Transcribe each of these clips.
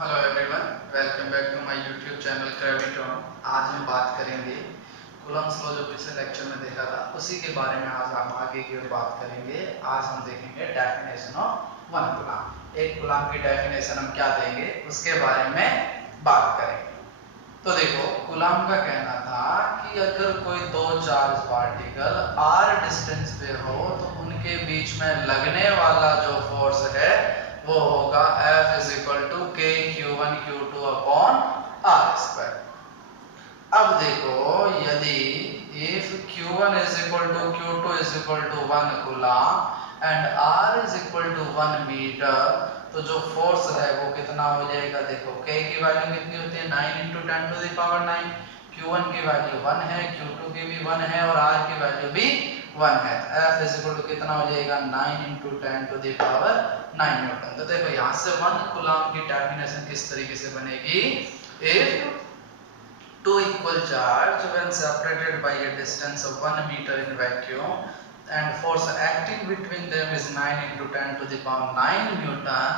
Hello everyone, welcome back to my YouTube channel Graviton. आज हम बात करेंगे कूलम्ब्स लॉ जो पिछले लेक्चर में देखा था उसी के बारे में आज हम आगे की ओर बात करेंगे। आज हम देखेंगे डेफिनेशन ऑफ वन कूलम्ब। एक कूलम्ब की डेफिनेशन हम क्या देंगे उसके बारे में बात करेंगे। तो देखो, कूलम्ब का कहना था कि अगर कोई दो चार्ज पार्टिकल r डिस्टेंस पे हो तो उनके बीच में लगने वाला जो फोर्स है वो होगा F इज इक्वल टू के Q1 Q2 upon R square. अब देखो, यदि if Q1 is equal to Q2 is equal to 1 coulomb and R is equal to 1 metre, तो जो फोर्स है वो कितना हो जाएगा। देखो, K की वैल्यू कितनी होती है 9 into 10 to the power 9, Q1 की वैल्यू 1 है, Q2 की भी 1 है और R की वैल्यू भी 1 है। F is equal to कितना हो जाएगा 9 into 10 to the power 9 Newton. तो देखो यहाँ से 1 कूलम्ब की डेफिनेशन किस तरीके से बनेगी। if two equal charge when separated by a distance of 1 meter in vacuum and force acting between them is 9 into 10 to the power 9 newton,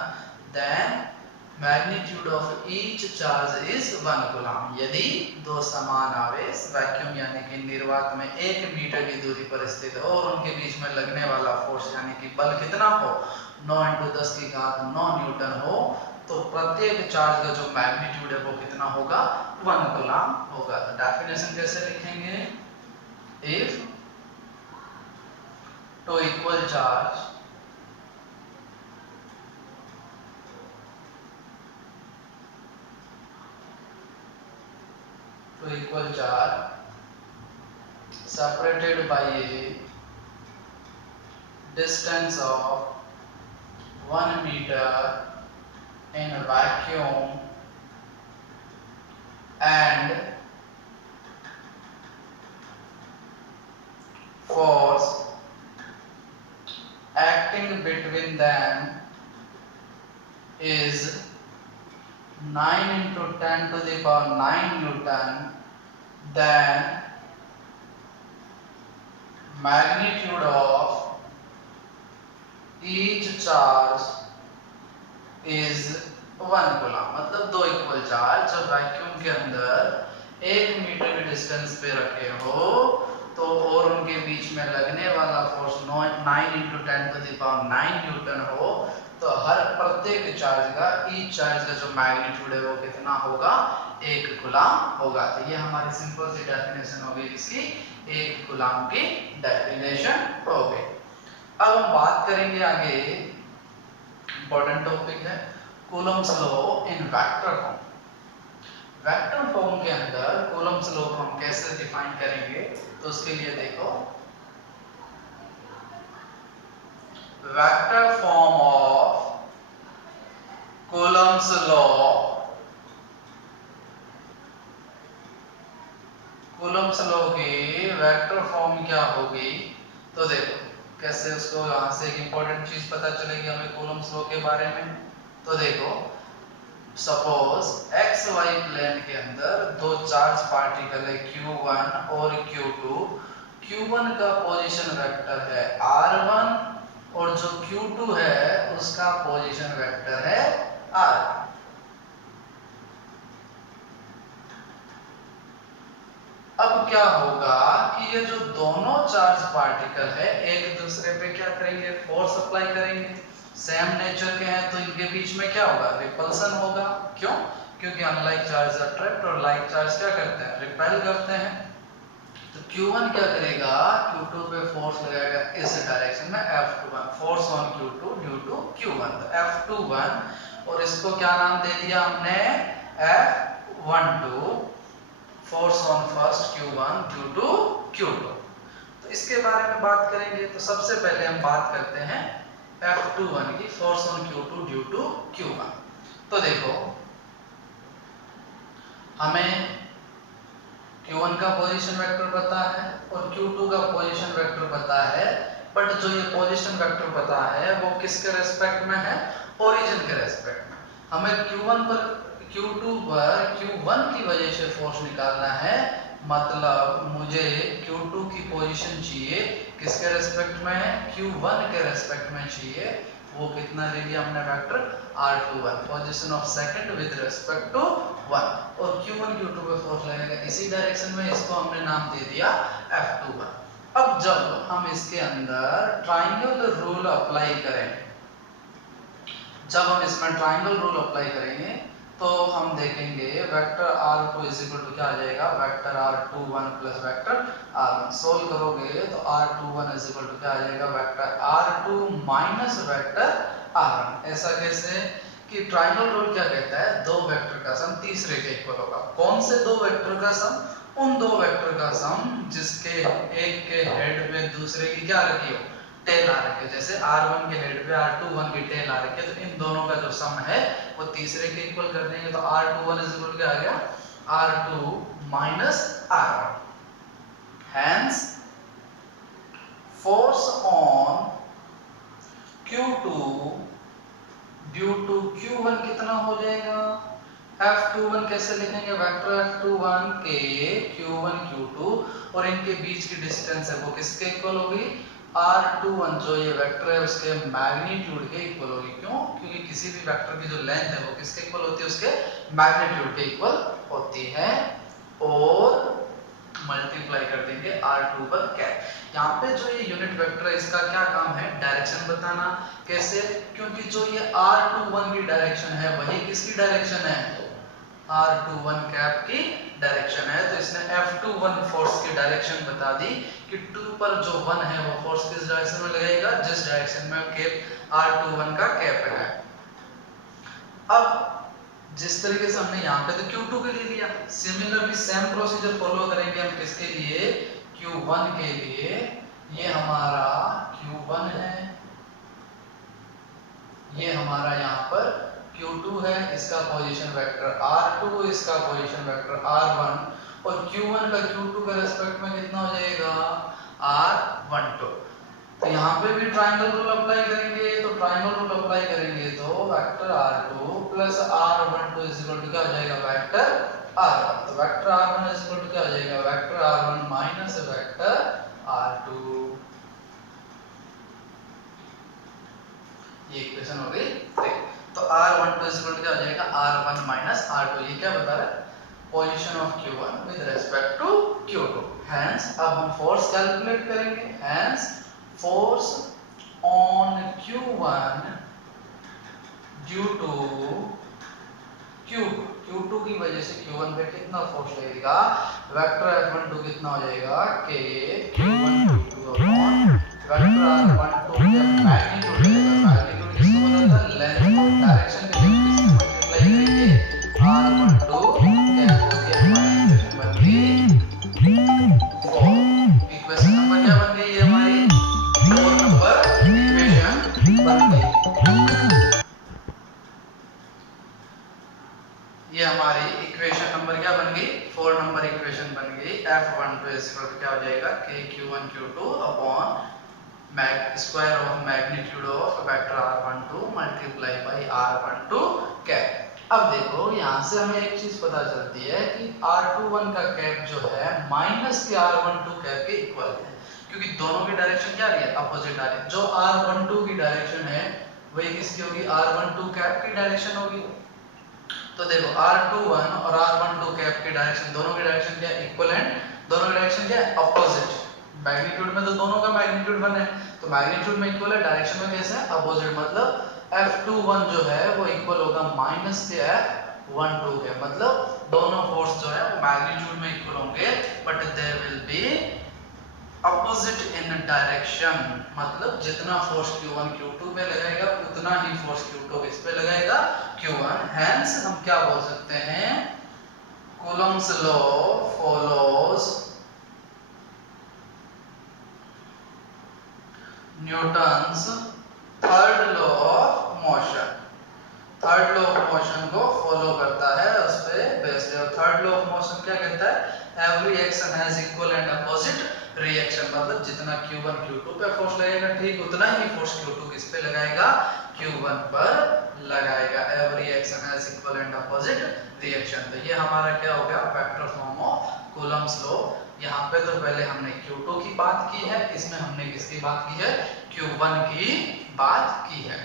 then magnitude of each charge is 1 coulomb। यदि दो समान आवेश vacuum यानी कि निर्वात में 1 metre की दूरी पर स्थित हो और उनके बीच में लगने वाला फोर्स यानी कि बल कितना हो 9 into 10 की घात 9 न्यूटन हो, तो प्रत्येक चार्ज का जो मैग्नीट्यूड है वो कितना होगा 1 कूलम्ब होगा। तो डेफिनेशन कैसे लिखेंगे। If two equal charge separated by a distance of 1 meter in a vacuum and force acting between them is 9 into 10 to the power 9 newton, then magnitude of each charge is 1 coulomb. मतलब दो equal charge जब vacuum के अंदर 1 metre के distance पे रखे हो तो और उनके बीच में लगने वाला force 9 into 10 to the power 9 Newton हो, तो हर प्रत्येक चार्ज का ईच चार्ज का जो मैग्नीट्यूड है वो कितना होगा 1 कूलम्ब होगा। तो ये हमारी सिंपल सी डेफिनेशन हो गई, इसकी 1 कूलम्ब की डेफिनेशन हो गई। अब हम बात करेंगे आगे, इंपॉर्टेंट टॉपिक है Coulomb's law in vector form. Vector form के अंदर कूलम्ब्स लॉ को हम कैसे डिफाइन करेंगे, तो उसके लिए देखो, vector form of Coulomb's law, Coulomb's law की वेक्टर फॉर्म क्या होगी। तो देखो कैसे उसको, यहाँ से एक इंपॉर्टेंट चीज पता चलेगी हमें कूलम्ब्स लॉ के बारे में। तो देखो, सपोज एक्स वाई प्लेन के अंदर दो चार्ज पार्टिकल है Q1 और Q2। Q1 का पोजीशन वेक्टर है R1 और जो Q2 है उसका पोजीशन वेक्टर है R। अब क्या होगा कि ये जो दोनों चार्ज पार्टिकल है एक दूसरे पे क्या करेंगे, फोर्स अप्लाई करेंगे। सेम नेचर के हैं तो इनके बीच में क्या होगा, रिपल्सन होगा। क्यों? क्योंकि अनलाइक चार्ज अट्रैक्ट और लाइक चार्ज क्या करते हैं, रिपेल करते हैं। तो Q1 क्या करेगा, Q2 पे फोर्स लगाएगा इस डायरेक्शन में F21, force on Q2 due to Q1, तो F21, और इसको क्या नाम दे दिया हमने F12, force on first Q1 due to Q2। तो इसके बारे में बात करेंगे। तो सबसे पहले हम बात करते हैं F21 की, force on Q2 due to Q1। तो देखो, हमें Q1 का पोजीशन वेक्टर पता है और Q2 का पोजीशन वेक्टर पता है, बट जो ये पोजीशन वेक्टर पता है वो किसके रेस्पेक्ट में है, ओरिजिन के रेस्पेक्ट में। हमें Q1 पर Q2 पर Q1 की वजह से फोर्स निकालना है, मतलब मुझे Q2 की पोजीशन चाहिए किसके रेस्पेक्ट में, Q1 के रेस्पेक्ट में चाहिए। वो कितना ले लिया हमने vector r21, position of second with respect to 1, और q1 q2 पे फोर्स लगेगा इसी डायरेक्शन में, इसको हमने नाम दे दिया F21। अब जब हम इसके अंदर ट्राइंगल रूल अप्लाई करें, जब हम इसमें ट्राइंगल रूल अप्लाई करेंगे तो हम देखेंगे vector r2 is equal to क्या आ जाएगा, vector r21 plus vector r1। Solve करोगे तो r21 इज इक्वल टू क्या आ जाएगा, vector r2 minus vector r1। ऐसा कैसे कि ट्राइंगल रूल क्या कहता है, दो वेक्टर का सम तीसरे के इक्वल होगा। कौन से दो वेक्टर का सम, उन दो वेक्टर का सम जिसके एक के हेड में दूसरे की क्या रखी हो, टेल आ रखी है। जैसे r1 के हेड पे r21 की टेल आ रखी है, तो इन दोनों का जो सम है वो तीसरे के इक्वल कर देंगे। तो r21 इज इक्वल क्या आ गया, r2 minus r1। Hence force on q2 due to q1 कितना हो जाएगा, F21 कैसे लिखेंगे, वेक्टर F21 के q1 q2 और इनके बीच की डिस्टेंस है वो किसके इक्वल होगी, r21 जो ये वेक्टर है उसके मैग्नीट्यूड के इक्वल होगी। क्यों, क्योंकि किसी भी वेक्टर की जो लेंथ है वो किसके इक्वल होती है, उसके मैग्नीट्यूड के इक्वल होती है, और मल्टीप्लाई कर देंगे r2 पर कैप। यहाँ पे जो ये यूनिट वेक्टर है इसका क्या काम है, डायरेक्शन बताना। कैसे, क्योंकि जो ये r21 की डायरेक्शन है वही किसकी डायरेक्शन है, r21 कैप की डायरेक्शन है। तो इसने F21 फोर्स की डायरेक्शन बता दी कि 2 पर जो 1 है वो फोर्स किस डायरेक्शन में लगेगा, जिस डायरेक्शन में कैप r21 का कैप है। अब जिस तरीके से हमने यहाँ पे तो Q2 के लिए लिया, सिमिलरली सेम प्रोसीजर फॉलो करेंगे हम किसके लिए, Q1 के लिए। ये हमारा Q1 है, ये हमारा यहाँ पर Q2 है, इसका पोजीशन वेक्टर R2, इसका पोजीशन वेक्टर R1, और Q1 का Q2 के रेस्पेक्ट में कितना हो जाएगा, R12। तो यहाँ पे भी ट्राइंगल रूल अप्लाई करेंगे, तो ट्राइंगल रूल अप्लाई करेंगे तो vector R2 plus R12 is equal to क्या हो जाएगा, वेक्टर R1। तो vector R1 is equal to क्या हो जाएगा, vector R1 minus vector R2। ये इक्वेशन हो गई। तो R12 इज इक्वल टू क्या हो जाएगा, R1 माइनस R2। ये क्या बता रहा है, position of Q1 with respect to Q2। Hence अब हम फोर्स कैलकुलेट करेंगे। Hence force on Q1 due to Q2 की वजह से Q1 पे कितना फोर्स लगेगा, वेक्टर F12 कितना हो जाएगा, K Q1 Q2 upon vector R12 का मैग्नीट्यूड लगेगा। मैग्नीट्यूड किसको बोलता है, लेंथ। डायरेक्शन के लिए किससे मल्टीप्लाई करेंगे, R12 क्या हो गया, हमारी इक्वेशन बन गई 4। इक्वेशन नंबर क्या बन गई, ये हमारी ये हमारी इक्वेशन नंबर क्या बन गई, 4 नंबर इक्वेशन बन गई। F12 इज इक्वल टू क्या हो जाएगा, K Q1 Q2 upon square of magnitude of vector R12 multiply by R12 cap. अब देखो यहाँ से हमें एक चीज पता चलती है कि R21 का कैप जो है माइनस के R12 कैप के इक्वल है, क्योंकि दोनों की डायरेक्शन क्या आ रही है, अपोजिट आ रही है। जो R12 की डायरेक्शन है वही किसकी होगी, R12 कैप की डायरेक्शन होगी। तो देखो R21 और R12 कैप की डायरेक्शन, दोनों की डायरेक्शन क्या है, इक्विवेलेंट। दोनों की डायरेक्शन क्या है, अपोजिट। मैग्नीट्यूड में तो दोनों का मैग्नीट्यूड वन है, तो मैग्नीट्यूड में इक्वल है, डायरेक्शन में कैसे है, अपोजिट। मतलब F21 जो है वो इक्वल होगा माइनस के F12 के। मतलब दोनों फोर्स जो है वो मैग्नीट्यूड में इक्वल होंगे, but there will be opposite in direction. मतलब जितना फोर्स Q1 Q2 पे लगाएगा उतना ही फोर्स Q2 इस पे लगाएगा Q1। हेंस हम क्या बोल सकते हैं, Coulomb's law follows Newton's third law of motion. Third law of motion को फॉलो करता है, उस पे बेस्ड है। थर्ड लॉ ऑफ मोशन क्या कहता है, every action has equal and opposite reaction. मतलब जितना Q1 Q2 पे फोर्स लगेगा ठीक उतना ही फोर्स Q2 किस पे लगाएगा, Q1 पर लगाएगा। Every action has equal and opposite reaction. तो ये हमारा क्या हो गया, vector form of Coulomb's law. यहाँ पे तो पहले हमने Q2 की बात की है, इसमें हमने किसकी बात की है, Q1 की बात की है।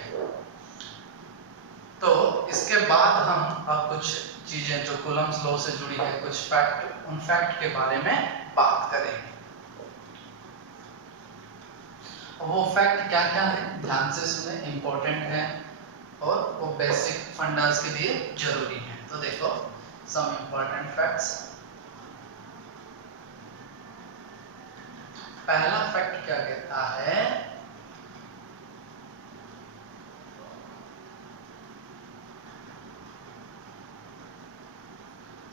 तो इसके बाद हम अब कुछ चीजें जो कूलम्स लॉ से जुड़ी है, कुछ फैक्ट, उन फैक्ट के बारे में बात करेंगे। वो फैक्ट क्या क्या है, ध्यान से सुने, इंपॉर्टेंट है और वो बेसिक फंडास के लिए जरूरी है। तो देखो सम इंपॉर्टेंट फैक्ट्स। पहला फैक्ट क्या कहता है,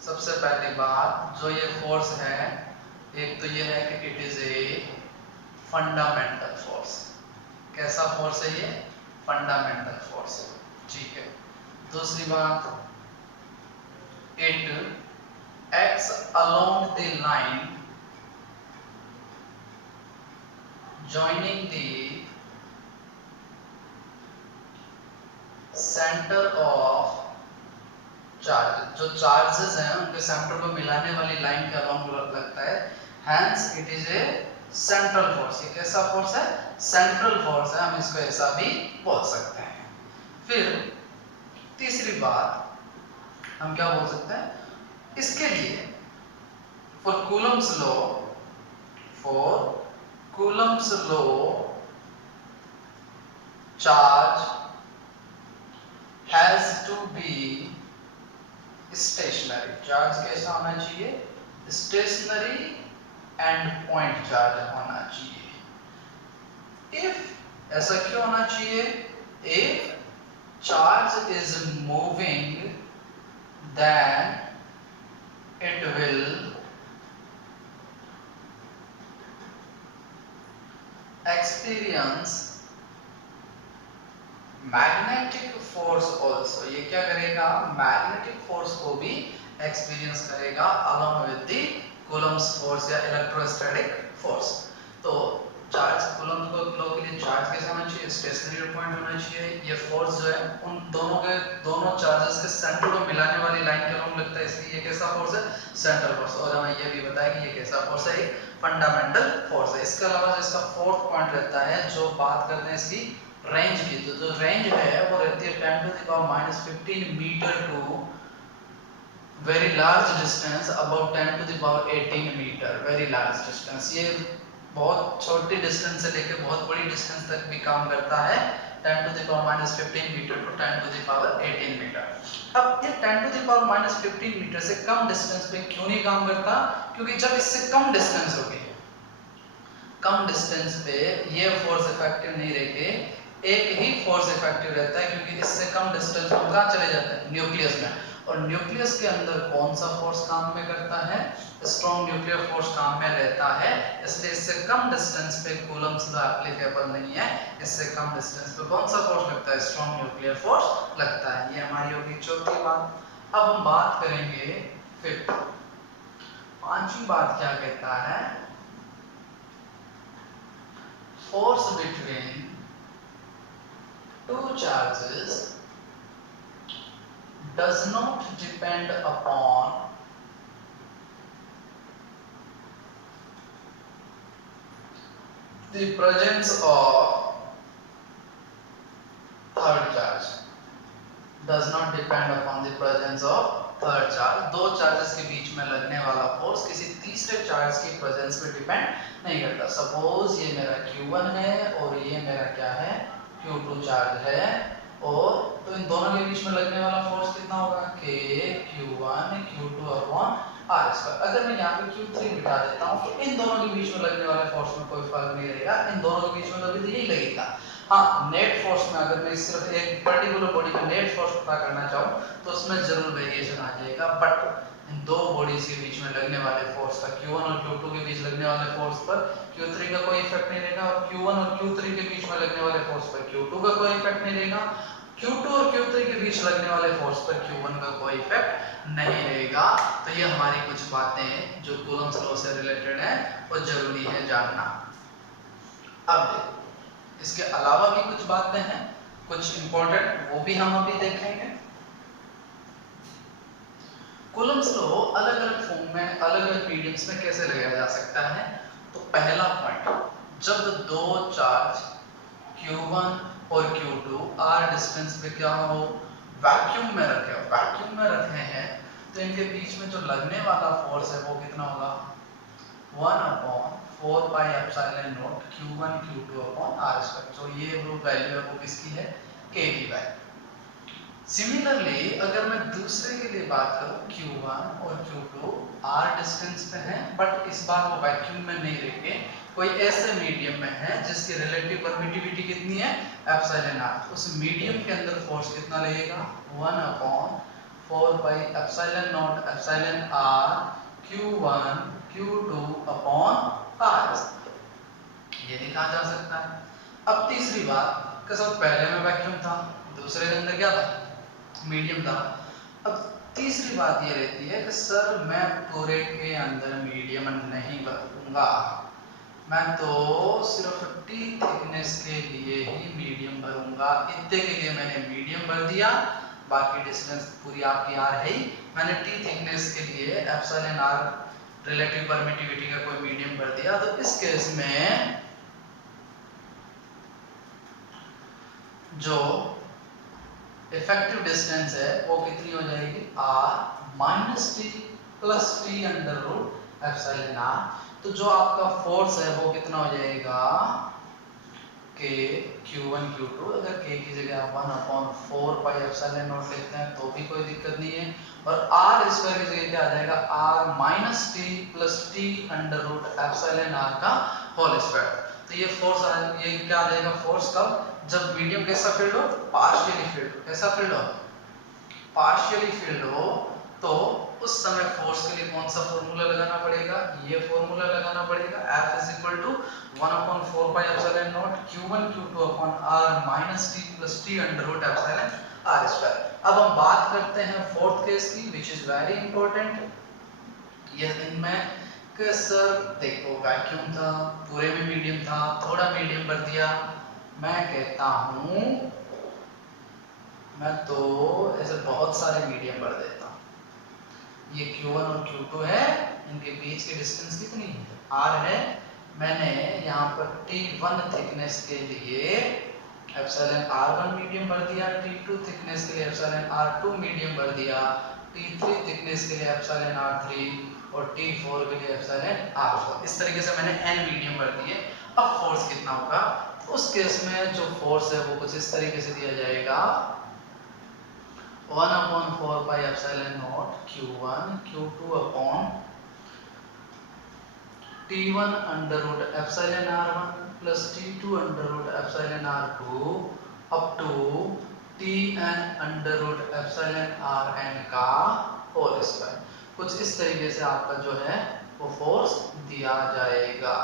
सबसे पहली बात जो ये फोर्स है, एक तो ये है कि it is a fundamental force. कैसा फोर्स है ये, फंडामेंटल फोर्स, ठीक है। दूसरी बात, it acts along the line joining the center of charge, जो चार्जेस हैं उनके सेंटर को मिलाने वाली लाइन के अलोंग लगता है, hence it is a central force। ये कैसा फोर्स है, सेंट्रल फोर्स है, हम इसको ऐसा भी बोल सकते हैं। फिर तीसरी बात हम क्या बोल सकते हैं, इसके लिए for Coulomb's law, for Coulomb's law, charge has to be stationary। Charge कैसा होना चाहिए, स्टेशनरी एंड पॉइंट चार्ज होना चाहिए। इफ ऐसा क्यों होना चाहिए, if charge is moving then it will experience magnetic force also. ये क्या करेगा, मैग्नेटिक फोर्स को भी एक्सपीरियंस करेगा along with the Coulomb's force या इलेक्ट्रोस्टैटिक फोर्स। तो चार्ज कूलम्ब लॉ के लिए चार्ज कैसा होना चाहिए, स्टेशनरी पॉइंट होना चाहिए। ये फोर्स जो है उन दोनों चार्जेस के सेंटर को मिलाने वाली लाइन के अलोंग लगता है, इसलिए ये कैसा फोर्स है, सेंट्रल फोर्स। और हमें ये भी बताया कि ये कैसा फोर्स है, एक फंडामेंटल फोर्स है। इसके अलावा जो इसका फोर्थ पॉइंट रहता है, जो बात करते हैं इसकी रेंज की, तो जो रेंज है वो रहती है 10⁻⁻15 metre to very large distance about 10⁻18 metre, very large distance. ये बहुत छोटी डिस्टेंस से लेकर बहुत बड़ी डिस्टेंस तक भी काम करता है, 10⁻⁻15 मीटर टू 10⁻18 मीटर। अब ये 10⁻⁻15 मीटर से कम डिस्टेंस पे क्यों नहीं काम करता, क्योंकि जब इससे कम डिस्टेंस होगी, कम डिस्टेंस पे ये फोर्स इफेक्टिव नहीं रहते, एक ही फोर्स इफेक्टिव रहता है, क्योंकि इससे कम डिस्टेंस पर कहाँ चले जाते हैं, न्यूक्लियस में। और न्यूक्लियस के अंदर कौन सा फोर्स काम में करता है, स्ट्रॉन्ग न्यूक्लियर फोर्स काम में रहता है, इसलिए इससे कम डिस्टेंस पे कूलम्स लॉ एप्लीकेबल नहीं है। इससे कम डिस्टेंस पे कौन सा फोर्स लगता है, स्ट्रॉन्ग न्यूक्लियर फोर्स लगता है। ये हमारी होगी चौथी बात। अब हम बात करेंगे फिफ्थ, पांचवी बात क्या कहता है, force between two charges does not depend upon the presence of third charge, does not depend upon the presence of third charge. दो चार्जेस के बीच में लगने वाला फोर्स किसी तीसरे चार्ज की प्रेजेंस पे डिपेंड नहीं करता। सपोज ये मेरा Q1 है और ये मेरा क्या है, Q2 चार्ज है, और तो इन दोनों के बीच में लगने वाला फोर्स कितना होगा, K Q1 Q2 upon R²। अगर मैं यहाँ पे Q3 बिठा देता हूँ तो इन दोनों के बीच में लगने वाले फोर्स में कोई फर्क नहीं रहेगा, इन दोनों के बीच में तो यही लगेगा। हाँ, नेट फोर्स में अगर मैं सिर्फ एक पर्टिकुलर बॉडी का नेट फोर्स पता करना चाहूँ तो उसमें जरूर वेरिएशन आ जाएगा, बट इन दो बॉडीज के बीच में लगने वाले फोर्स का, Q1 और Q2 के बीच लगने वाले फोर्स पर Q3 का कोई इफेक्ट नहीं रहेगा, और Q1 और Q3 के बीच में लगने वाले फोर्स पर Q2 का कोई इफेक्ट नहीं रहेगा, Q2 और Q3 के बीच लगने वाले फोर्स पर Q1 का कोई इफेक्ट नहीं रहेगा। तो ये हमारी कुछ बातें जो कूलम्स लॉ से रिलेटेड है वो जरूरी है जानना। अब इसके अलावा भी कुछ बातें हैं, कुछ इंपॉर्टेंट, वो भी हम अभी देखेंगे। कूलम्स लॉ अलग अलग फॉर्म में अलग अलग मीडियम्स में कैसे लगाया जा सकता है। तो पहला पॉइंट, जब दो चार्ज Q1 और Q2 आर डिस्टेंस पे क्या हो, वैक्यूम में रखे हैं, तो इनके बीच में जो लगने वाला फोर्स है वो कितना होगा, 1/4πε0 Q1 Q2 upon are square. जो ये वो वैल्यू है वो किसकी है, K की वैल्यू। सिमिलरली अगर मैं दूसरे के लिए बात करूं, Q1 और Q2 आर डिस्टेंस पे हैं, बट इस बार वो वैक्यूम में नहीं रहेंगे, कोई ऐसे मीडियम में है जिसकी रिलेटिव परमिटिविटी कितनी है, एप्सिलॉन आर। उस मीडियम के अंदर फोर्स कितना लगेगा, 1/4πε0 epsilon R Q1 Q2 upon are. ये लिखा जा सकता है। अब तीसरी बात, कि सब पहले में वैक्यूम था, दूसरे के अंदर क्या था, मीडियम था। अब तीसरी बात ये रहती है कि सर मैं पूरे के अंदर मीडियम नहीं भरूंगा, मैं तो सिर्फ टी थिकनेस के लिए ही मीडियम भरूंगा। इतने के लिए मैंने मीडियम भर दिया, बाकी डिस्टेंस पूरी आपकी आर है ही, मैंने टी थिकनेस के लिए एप्सिलॉन आर रिलेटिव परमिटिविटी का कोई मीडियम भर दिया। तो इस केस में जो इफेक्टिव डिस्टेंस है वो कितनी हो जाएगी, r minus T plus T under root epsilon R. तो जो आपका फोर्स है वो कितना हो जाएगा, k Q1 Q2, अगर k की जगह आप 1/4πε0 लिखते हैं तो भी कोई दिक्कत नहीं है, और r स्क्वायर की जगह क्या आ जाएगा, r minus T plus T under root epsilon R का होल स्क्वायर। तो ये फोर्स ये क्या आ जाएगा, फोर्स कब, जब मीडियम कैसा फील्ड हो, पार्शियली फील्ड हो। कैसा फील्ड हो, पार्शियली फील्ड हो, तो उस समय फोर्स के लिए कौन सा फॉर्मूला लगाना पड़ेगा, ये फॉर्मूला लगाना पड़ेगा, F = 1/4πε0 Q1 Q2 upon R minus T plus T under root epsilon R square. अब हम बात करते हैं फोर्थ केस की, विच इज वेरी इंपॉर्टेंट। यह इनमें कि सर देखो वैक्यूम था, पूरे में मीडियम था, थोड़ा मीडियम भर दिया। मैं कहता हूं मैं तो ऐसे बहुत सारे मीडियम भर देता हूं। ये Q1 और Q2 है, इनके बीच की डिस्टेंस कितनी है, R है। मैंने यहाँ पर T1 थिकनेस के लिए एप्सिलॉन R1 मीडियम भर दिया, T2 थिकनेस के लिए एप्सिलॉन R2 मीडियम भर दिया, T3 थिकनेस के लिए एप्सिलॉन R3 और T4 के लिए एप्सिलॉन R4। इस तरीके से मैंने n मीडियम भर दिए। अब फोर्स कितना होगा, उस केस में जो फोर्स है वो कुछ इस तरीके से दिया जाएगा, 1/4πε0 Q1 Q2 upon T1 under root epsilon R1 plus T2 under root epsilon R2 up to Tn under root epsilon Rn का होल स्क्वायर। कुछ इस तरीके से आपका जो है वो फोर्स दिया जाएगा।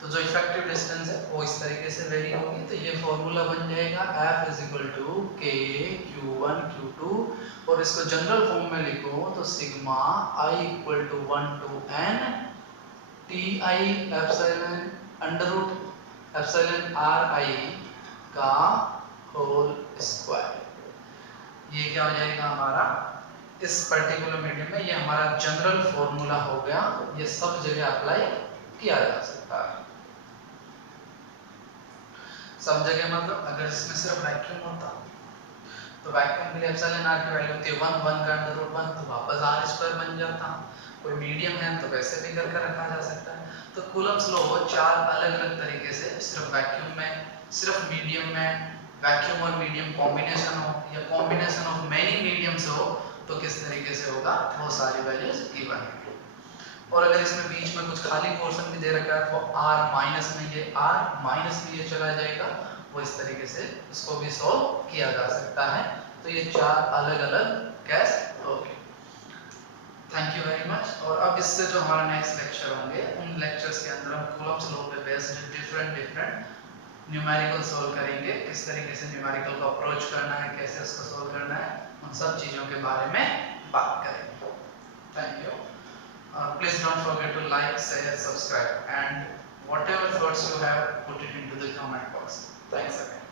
तो जो इफेक्टिव डिस्टेंस है वो इस तरीके से वेरी होगी। तो ये फॉर्मूला बन जाएगा F = K Q1 Q2, और इसको जनरल फॉर्म में लिखो तो sigma I = 1 to n Ti epsilon under root epsilon Ri का होल स्क्वायर। ये क्या हो जाएगा हमारा, इस पर्टिकुलर मीडियम में ये हमारा जनरल फॉर्मूला हो गया। ये सब जगह अप्लाई किया जा सकता है, सब जगह। मतलब अगर इसमें सिर्फ वैक्यूम होता तो वैक्यूम के लिए एप्सिलॉन आर की वैल्यू होती है 1 1 का अंडर रूट 1, तो वापस आर स्क्वायर बन जाता। कोई मीडियम है तो वैसे भी करके रखा जा सकता है। तो कूलम्स लॉ चार अलग अलग तरीके से, सिर्फ वैक्यूम में, सिर्फ मीडियम में, वैक्यूम और मीडियम कॉम्बिनेशन हो, या कॉम्बिनेशन ऑफ मेनी मीडियम्स हो, तो किस तरीके से होगा, वो सारी वैल्यूज गिवन है। और अगर इसमें बीच में कुछ खाली पोर्शन भी दे रखा है तो r माइनस में ये चला जाएगा, वो इस तरीके से इसको भी सॉल्व किया जा सकता है। तो ये चार अलग अलग केस हो गए। Thank you very much. और अब इससे जो हमारा नेक्स्ट लेक्चर होंगे, उन लेक्चर्स के अंदर हम कूलम्स लॉ पे बेस्ड डिफरेंट न्यूमेरिकल सॉल्व करेंगे। किस तरीके से न्यूमेरिकल को अप्रोच करना है, कैसे उसको सॉल्व करना है, उन सब चीज़ों के बारे में बात करेंगे। Thank you. Please don't forget to like, share, subscribe, and whatever thoughts you have, put it into the comment box. Thanks again.